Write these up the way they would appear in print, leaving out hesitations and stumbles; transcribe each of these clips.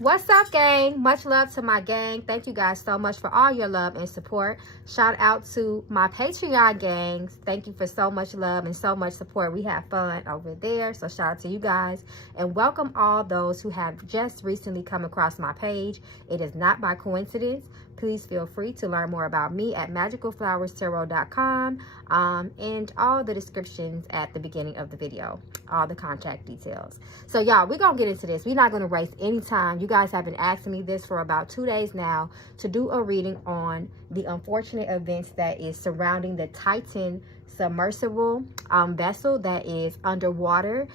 What's up, gang? Much love to my gang. Thank you guys so much for all your love and support. Shout out to my Patreon gangs. Thank you for so much love and so much support. We have fun over there. So shout out to you guys. And welcome all those who have just recently come across my page. It is not by coincidence. Please feel free to learn more about me at magicalflowerstarot.com and all the descriptions at the beginning of the video, all the contact details. So y'all, we're going to get into this. We're not going to waste any time. You guys have been asking me this for about 2 days now to do a reading on the unfortunate events that is surrounding the Titan submersible vessel that is underwater.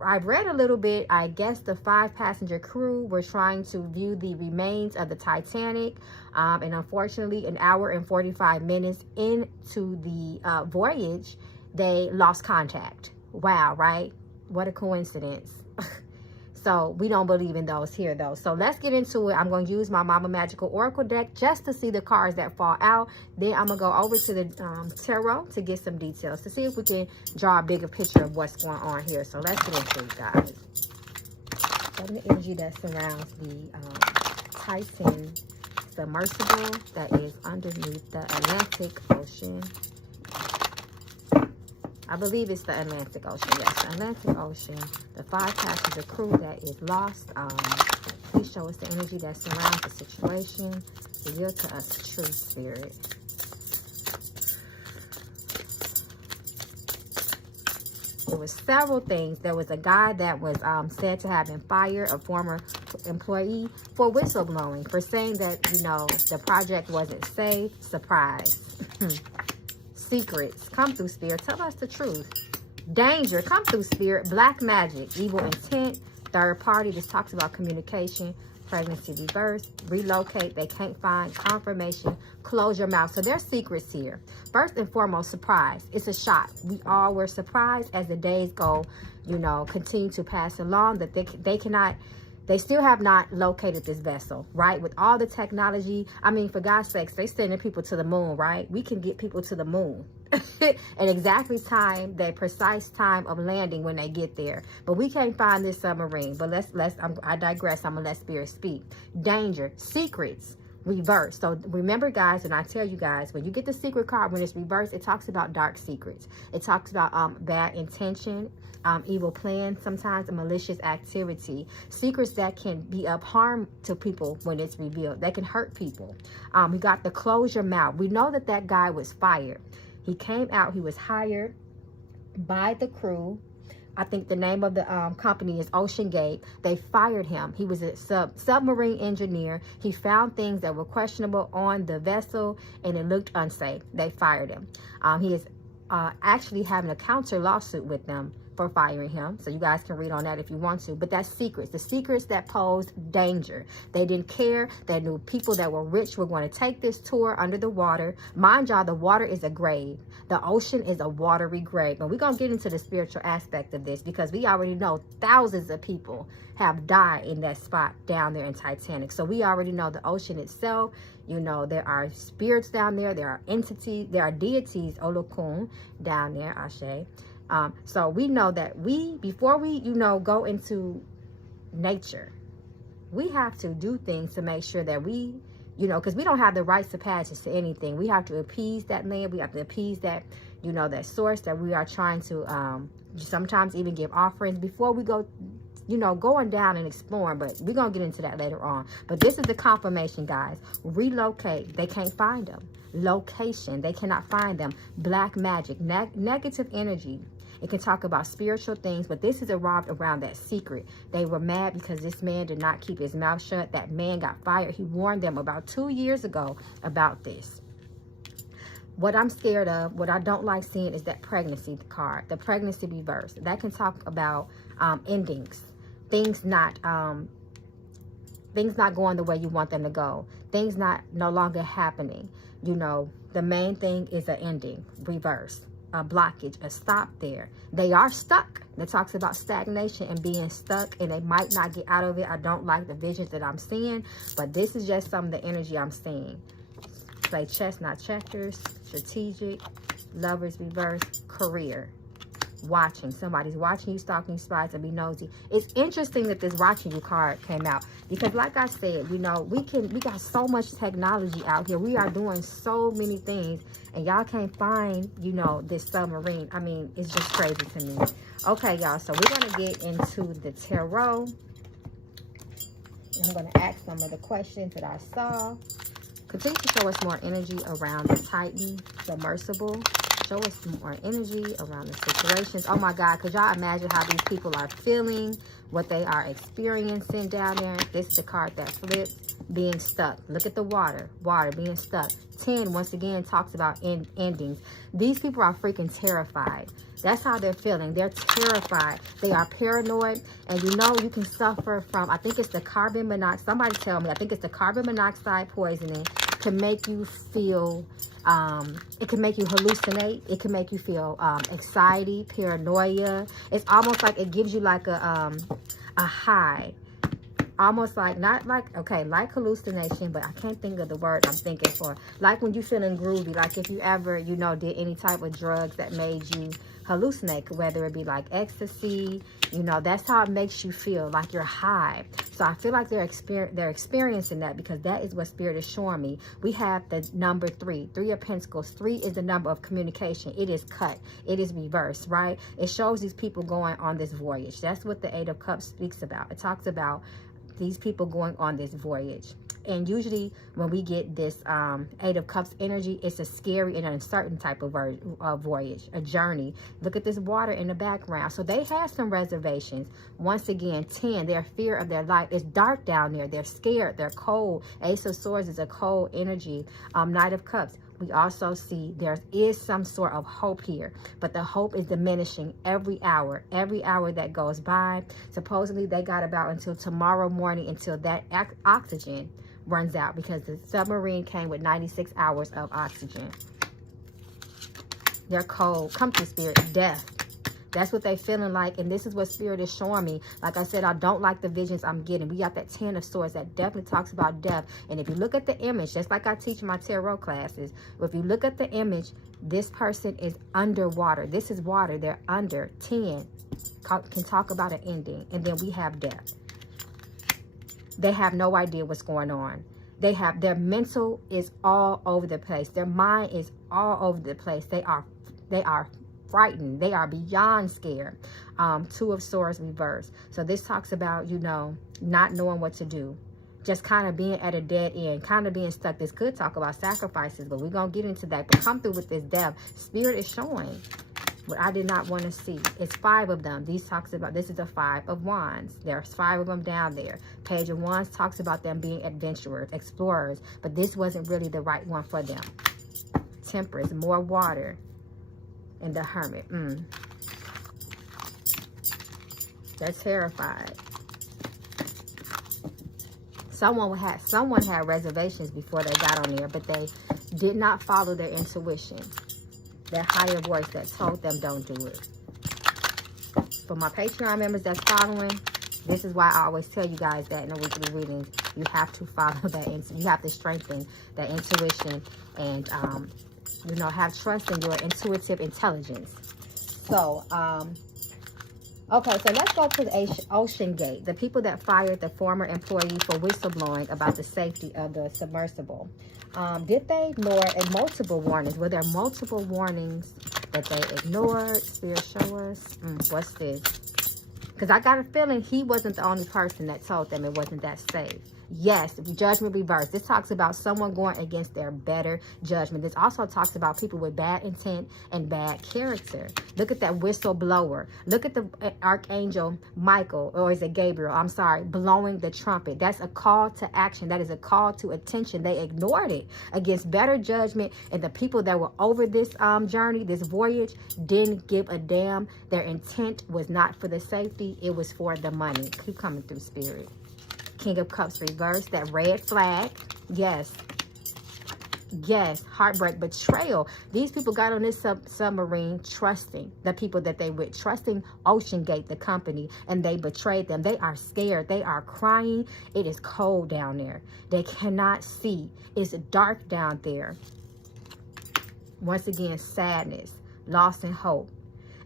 I've read a little bit. I guess the 5-passenger crew were trying to view the remains of the Titanic. And unfortunately, an hour and 45 minutes into the voyage, they lost contact. Wow, right? What a coincidence. So we don't believe in those here, though. So let's get into it. I'm going to use my Mama Magical Oracle deck just to see the cards that fall out. Then I'm going to go over to the tarot to get some details to see if we can draw a bigger picture of what's going on here. So let's get into it, guys. So the energy that surrounds the Titan submersible that is underneath the Atlantic Ocean. I believe it's the Atlantic Ocean. Yes, the Atlantic Ocean. The 5-passenger crew that is lost. Please show us the energy that surrounds the situation. Reveal to us the true spirit. There was several things. There was a guy that was said to have been fired, a former employee, for whistleblowing, for saying that, you know, the project wasn't safe. Surprise. Secrets, come through, spirit. Tell us the truth. Danger, come through, spirit. Black magic, evil intent, third party. This talks about communication. Pregnancy reverse, relocate, they can't find confirmation, close your mouth. So there's secrets here. First and foremost, surprise. It's a shock. We all were surprised as the days go, you know, continue to pass along, that they still have not located this vessel, right? With all the technology, I mean, for God's sakes, they're sending people to the moon, right? We can get people to the moon at exactly the precise time of landing when they get there. But we can't find this submarine. But I digress. I'm gonna let spirit speak. Danger, secrets, reverse. So remember, guys, and I tell you guys, when you get the secret card, when it's reversed, it talks about dark secrets. It talks about bad intention, evil plans, sometimes a malicious activity, secrets that can be of harm to people when it's revealed. They can hurt people. We got the close your mouth. We know that that guy was fired. He came out. He was hired by the crew. I think the name of the company is Ocean Gate. They fired him. He was a submarine engineer. He found things that were questionable on the vessel, and it looked unsafe. They fired him. He is actually having a counter lawsuit with them for firing him. So you guys can read on that if you want to. But that's secrets. The secrets that posed danger. They didn't care. They knew people that were rich were going to take this tour under the water. Mind y'all, the water is a grave. The ocean is a watery grave. But we're going to get into the spiritual aspect of this, because we already know thousands of people have died in that spot down there in Titanic. So we already know the ocean itself. You know, there are spirits down there. There are entities. There are deities, Olokun, down there, Ashe. So we know that before we, you know, go into nature, we have to do things to make sure that we, you know, because we don't have the rights of passage to anything. We have to appease that land. We have to appease that, you know, that source that we are trying to sometimes even give offerings before we go, you know, going down and exploring. But we're going to get into that later on. But this is the confirmation, guys. Relocate. They can't find them. Location. They cannot find them. Black magic. Negative energy. It can talk about spiritual things, but this is revolved around that secret. They were mad because this man did not keep his mouth shut. That man got fired. He warned them about 2 years ago about this. What I'm scared of, what I don't like seeing, is that pregnancy card, the pregnancy reverse. That can talk about endings, things not going the way you want them to go, things no longer happening. You know, the main thing is an ending, reverse. A blockage, a stop there. They are stuck. It talks about stagnation and being stuck, and they might not get out of it. I don't like the visions that I'm seeing, but this is just some of the energy I'm seeing. Play chess, not checkers. Strategic, lovers reverse, career. watching. Somebody's watching you, stalking you, spies, and be nosy. It's interesting that this watching you card came out, because like I said, you know, we got so much technology out here. We are doing so many things, and y'all can't find, you know, this submarine. I mean, it's just crazy to me. Okay, y'all, so we're going to get into the tarot. I'm going to ask some of the questions that I saw. Continue to show us more energy around the Titan, submersible. Show us more energy around the situations. Oh my God, could y'all imagine how these people are feeling, what they are experiencing down there? This is the card that flips, being stuck. Look at the water, being stuck. 10, once again, talks about endings. These people are freaking terrified. That's how they're feeling. They're terrified. They are paranoid. And you know, you can suffer from, I think it's the carbon monoxide. Somebody tell me, I think it's the carbon monoxide poisoning can make you feel, it can make you hallucinate. It can make you feel anxiety, paranoia. It's almost like it gives you like a high. Almost like, not like, okay, like hallucination, but I can't think of the word I'm thinking for. Like when you're feeling groovy, like if you ever, you know, did any type of drugs that made you hallucinate, whether it be like ecstasy, you know, that's how it makes you feel, like you're high. So I feel like they're experiencing that, because that is what Spirit is showing me. We have the number 3 of Pentacles. 3 is the number of communication. It is cut. It is reversed, right? It shows these people going on this voyage. That's what the 8 of Cups speaks about. It talks about these people going on this voyage. And usually when we get this 8 of Cups energy, it's a scary and uncertain type of voyage, a journey. Look at this water in the background. So they have some reservations. Once again, 10, their fear of their life. It's dark down there. They're scared. They're cold. Ace of Swords is a cold energy. Knight of Cups. We also see there is some sort of hope here, but the hope is diminishing every hour that goes by. Supposedly they got about until tomorrow morning until that oxygen runs out, because the submarine came with 96 hours of oxygen. They're cold. Come through, Spirit. Death. That's what they're feeling like, and this is what Spirit is showing me. Like I said, I don't like the visions I'm getting. We got that 10 of Swords that definitely talks about death. And if you look at the image, just like I teach my tarot classes, if you look at the image, this person is underwater. This is water. They're under. 10 can talk about an ending. And then we have death. They have no idea what's going on. Their mental is all over the place. Their mind is all over the place. They are frightened. They are beyond scared. 2 of Swords reversed. So this talks about, you know, not knowing what to do. Just kind of being at a dead end, kind of being stuck. This could talk about sacrifices, but we're going to get into that. But come through with this death. Spirit is showing what I did not want to see. It's 5 of them. These talks about, this is a 5 of Wands. There's 5 of them down there. Page of Wands talks about them being adventurers, explorers, but this wasn't really the right one for them. Temperance, more water. And the Hermit. They're terrified. Someone had reservations before they got on there, but they did not follow their intuition. Their higher voice that told them don't do it. For my Patreon members that's following, this is why I always tell you guys that in the weekly readings, you have to follow that. You have to strengthen that intuition and you know, have trust in your intuitive intelligence. So, okay, so let's go to the Ocean Gate. The people that fired the former employee for whistleblowing about the safety of the submersible. Did they ignore multiple warnings? Were there multiple warnings that they ignored? Spirit, show us. What's this? Because I got a feeling he wasn't the only person that told them it wasn't that safe. Yes, judgment reversed. This talks about someone going against their better judgment. This also talks about people with bad intent and bad character. Look at that whistleblower. Look at the Archangel Michael, or is it Gabriel? I'm sorry, blowing the trumpet. That's a call to action. That is a call to attention. They ignored it against better judgment, and the people that were over this journey, this voyage, didn't give a damn. Their intent was not for the safety. It was for the money. Keep coming through, Spirit. King of Cups reversed, that red flag. Yes. Yes. Heartbreak, betrayal. These people got on this submarine trusting the people that they with, trusting Ocean Gate, the company, and they betrayed them. They are scared. They are crying. It is cold down there. They cannot see. It's dark down there. Once again, sadness, loss and hope.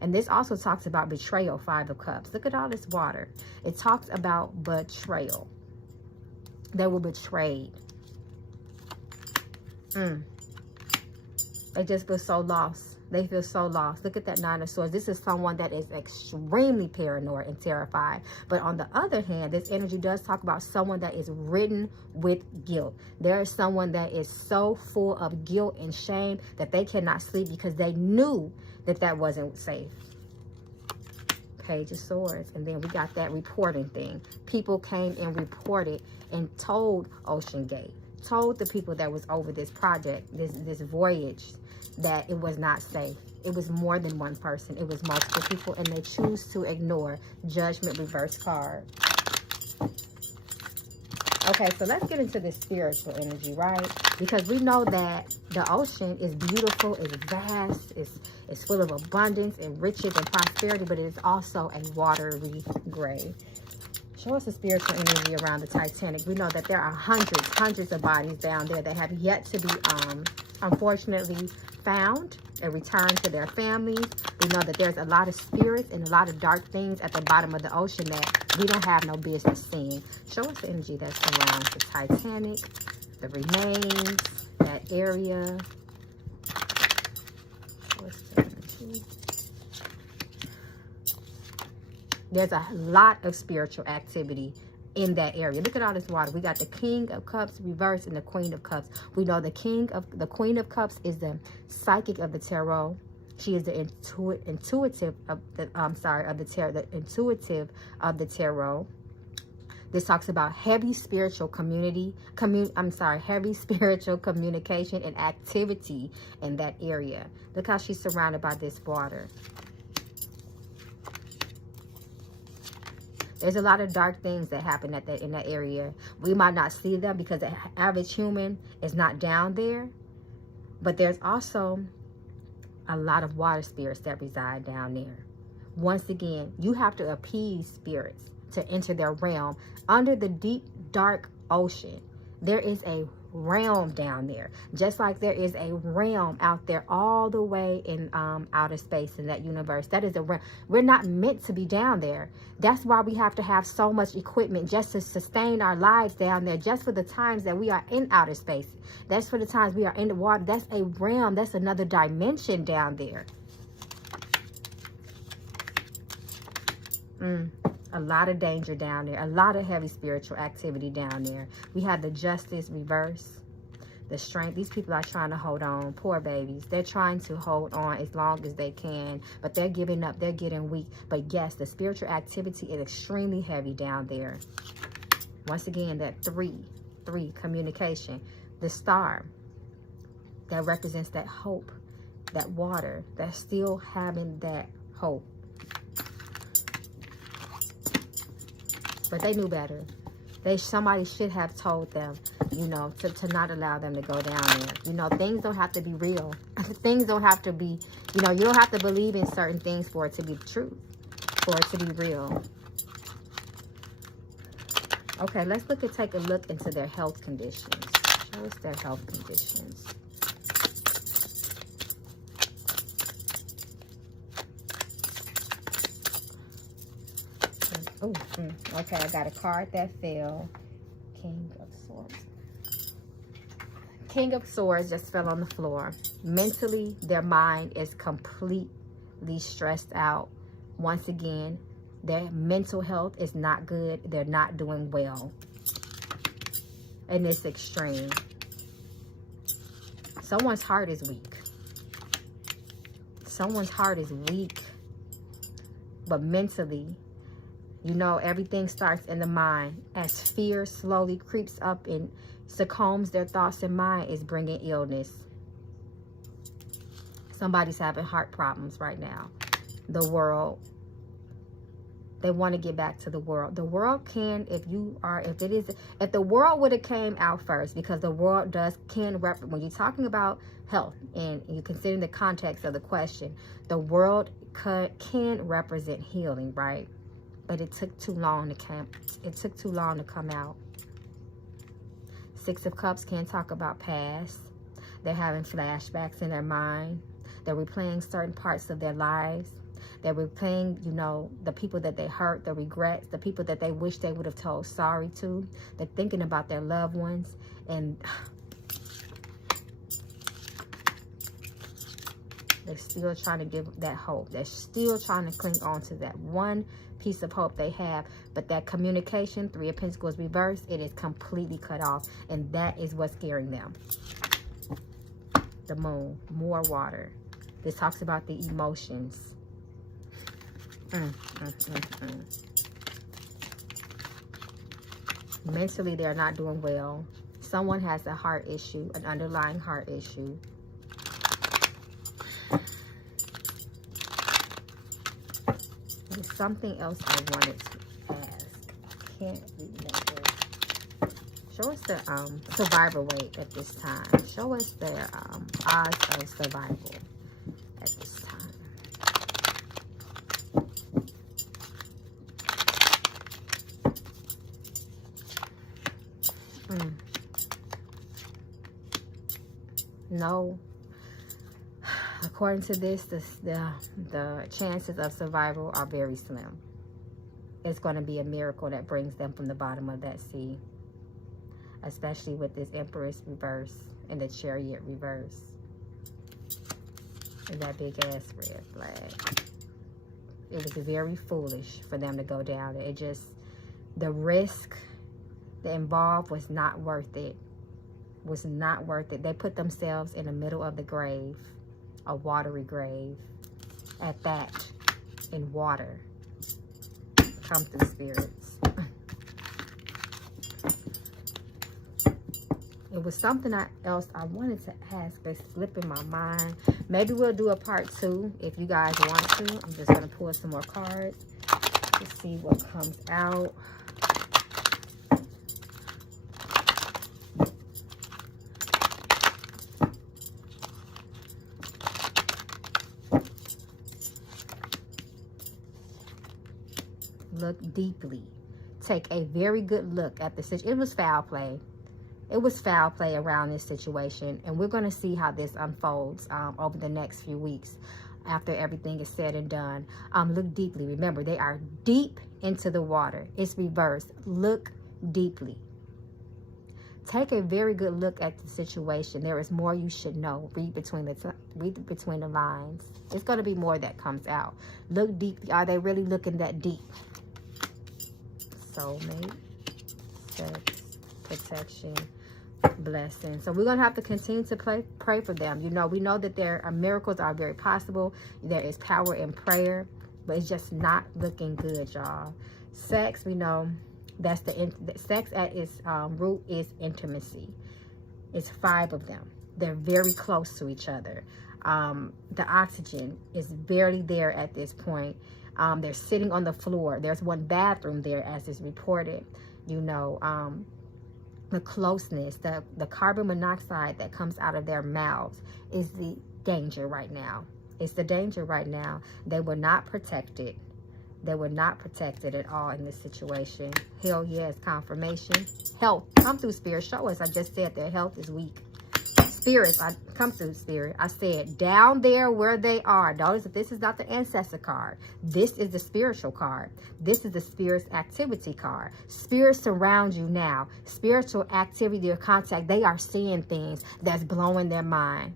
And this also talks about betrayal, 5 of Cups. Look at all this water. It talks about betrayal. They were betrayed. They just feel so lost. They feel so lost. Look at that 9 of Swords. This is someone that is extremely paranoid and terrified. But on the other hand, this energy does talk about someone that is ridden with guilt. There is someone that is so full of guilt and shame that they cannot sleep because they knew that that wasn't safe. Page of Swords. And then we got that reporting thing. People came and reported and told Ocean Gate, told the people that was over this project, this voyage, that it was not safe. It was more than one person. It was multiple people, and they choose to ignore. Judgment, reverse card. Okay, so let's get into this spiritual energy, right? Because we know that the ocean is beautiful, it's vast, it's full of abundance and riches and prosperity, but it is also a watery gray. Show us the spiritual energy around the Titanic. We know that there are hundreds of bodies down there that have yet to be, unfortunately, found and returned to their families. We know that there's a lot of spirits and a lot of dark things at the bottom of the ocean that we don't have no business seeing. Show us the energy that surrounds the Titanic, the remains, that area. Show us the energy. There's a lot of spiritual activity in that area. Look at all this water. We got the King of Cups reversed and the Queen of Cups. We know the Queen of Cups is the psychic of the tarot. She is the intuitive of the intuitive of the tarot. This talks about heavy spiritual heavy spiritual communication and activity in that area. Look how she's surrounded by this water. There's a lot of dark things that happen in that area. We might not see them because the average human is not down there. But there's also a lot of water spirits that reside down there. Once again, you have to appease spirits to enter their realm. Under the deep, dark ocean, there is a realm down there, just like there is a realm out there all the way in outer space in that universe. That is a realm. We're not meant to be down there. That's why we have to have so much equipment just to sustain our lives down there, just for the times that we are in outer space. That's for the times we are in the water. That's a realm. That's another dimension down there. A lot of danger down there. A lot of heavy spiritual activity down there. We have the Justice reverse. The Strength. These people are trying to hold on. Poor babies. They're trying to hold on as long as they can. But they're giving up. They're getting weak. But yes, the spiritual activity is extremely heavy down there. Once again, that three communication. The Star. That represents that hope. That water. That's still having that hope. But they knew better. Somebody should have told them, you know, to not allow them to go down there. You know, things don't have to be real. Things don't have to be, you know, you don't have to believe in certain things for it to be true, for it to be real. Okay, let's take a look into their health conditions. Show us their health conditions. Oh, okay, I got a card that fell. King of Swords. King of Swords just fell on the floor. Mentally, their mind is completely stressed out. Once again, their mental health is not good. They're not doing well. And it's extreme. Someone's heart is weak. Someone's heart is weak. But mentally, you know, everything starts in the mind. As fear slowly creeps up and succumbs their thoughts and mind, is bringing illness. Somebody's having heart problems right now. The world. They want to get back to the world. The world can, if the world would have came out first, because the world when you're talking about health and you're considering the context of the question, the world can represent healing, right? But it took too long to come out. 6 of Cups can't talk about past. They're having flashbacks in their mind. They're replaying certain parts of their lives. They're replaying, you know, the people that they hurt, the regrets, the people that they wish they would have told sorry to. They're thinking about their loved ones, and they're still trying to give that hope. They're still trying to cling on to that one piece of hope they have. But that communication, Three of Pentacles reversed, it is completely cut off. And that is what's scaring them. The Moon, more water. This talks about the emotions. Mentally, they're not doing well. Someone has a heart issue, an underlying heart issue. There's something else I wanted to ask. Can't remember. Show us the survival rate at this time. Show us their odds of survival at this time. No. According to this, the chances of survival are very slim. It's going to be a miracle that brings them from the bottom of that sea. Especially with this Empress reverse and the Chariot reverse. And that big ass red flag. It was very foolish for them to go down. It just, the risk involved was not worth it. Was not worth it. They put themselves in the middle of the grave. A watery grave. At that. In water. Come through, spirits. It was something else I wanted to ask, but it's slipping my mind. Maybe we'll do a part 2 if you guys want to. I'm just going to pull some more cards to see what comes out. Look deeply. Take a very good look at the situation. It was foul play. It was foul play around this situation, and we're going to see how this unfolds over the next few weeks after everything is said and done. Look deeply. Remember, they are deep into the water. It's reversed. Look deeply. Take a very good look at the situation. There is more you should know. Read between the lines. It's going to be more that comes out. Look deeply. Are they really looking that deep? Soulmate, sex, protection, blessing. So we're going to have to continue to pray for them. You know, we know that there are miracles are very possible. There is power in prayer, but it's just not looking good, y'all. Sex, we know that's the sex at its root is intimacy. It's 5 of them. They're very close to each other. The oxygen is barely there at this point. They're sitting on the floor. There's one bathroom there, as is reported. You know, the closeness, the carbon monoxide that comes out of their mouths is the danger right now. It's the danger right now. They were not protected. They were not protected at all in this situation. Hell yes, confirmation. Health. Come through, spirit. Show us. I just said their health is weak. Spirits, I come through, spirit. I said down there where they are. Notice that this is not the ancestor card. This is the spiritual card. This is the spirit's activity card. Spirits surround you now. Spiritual activity or contact. They are seeing things that's blowing their mind.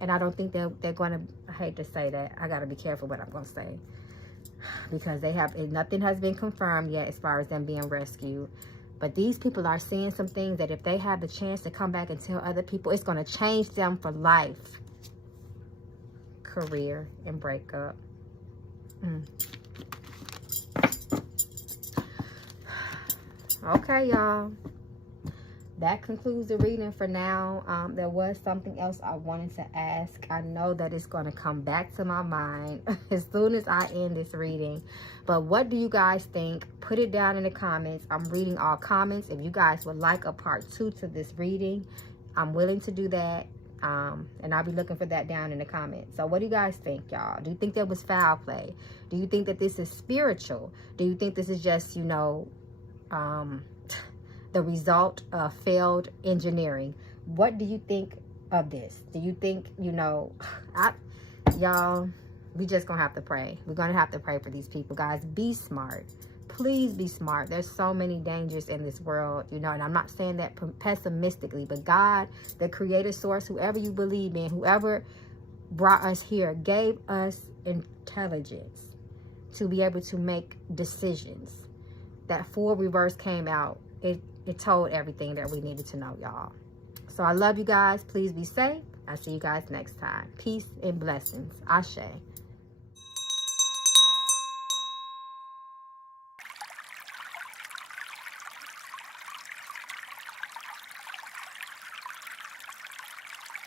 And I don't think they're going to, I hate to say that. I got to be careful what I'm going to say. Because nothing has been confirmed yet as far as them being rescued. But these people are seeing some things that if they have the chance to come back and tell other people, it's going to change them for life. Career and breakup. Okay, y'all. That concludes the reading for now. There was something else I wanted to ask. I know that it's going to come back to my mind as soon as I end this reading. But what do you guys think? Put it down in the comments. I'm reading all comments. If you guys would like a part 2 to this reading, I'm willing to do that. And I'll be looking for that down in the comments. So what do you guys think, y'all? Do you think there was foul play? Do you think that this is spiritual? Do you think this is just, you know, the result of failed engineering? What do you think of this? Do you think, you know, y'all, We just gonna have to pray. We're gonna have to pray for these people, guys. Be smart. Please be smart. There's so many dangers in this world, you know, and I'm not saying that pessimistically, but God, the creator source, whoever you believe in, whoever brought us here, gave us intelligence to be able to make decisions. That full reverse came out. It told everything that we needed to know, y'all. So I love you guys. Please be safe. I'll see you guys next time. Peace and blessings. Ashe.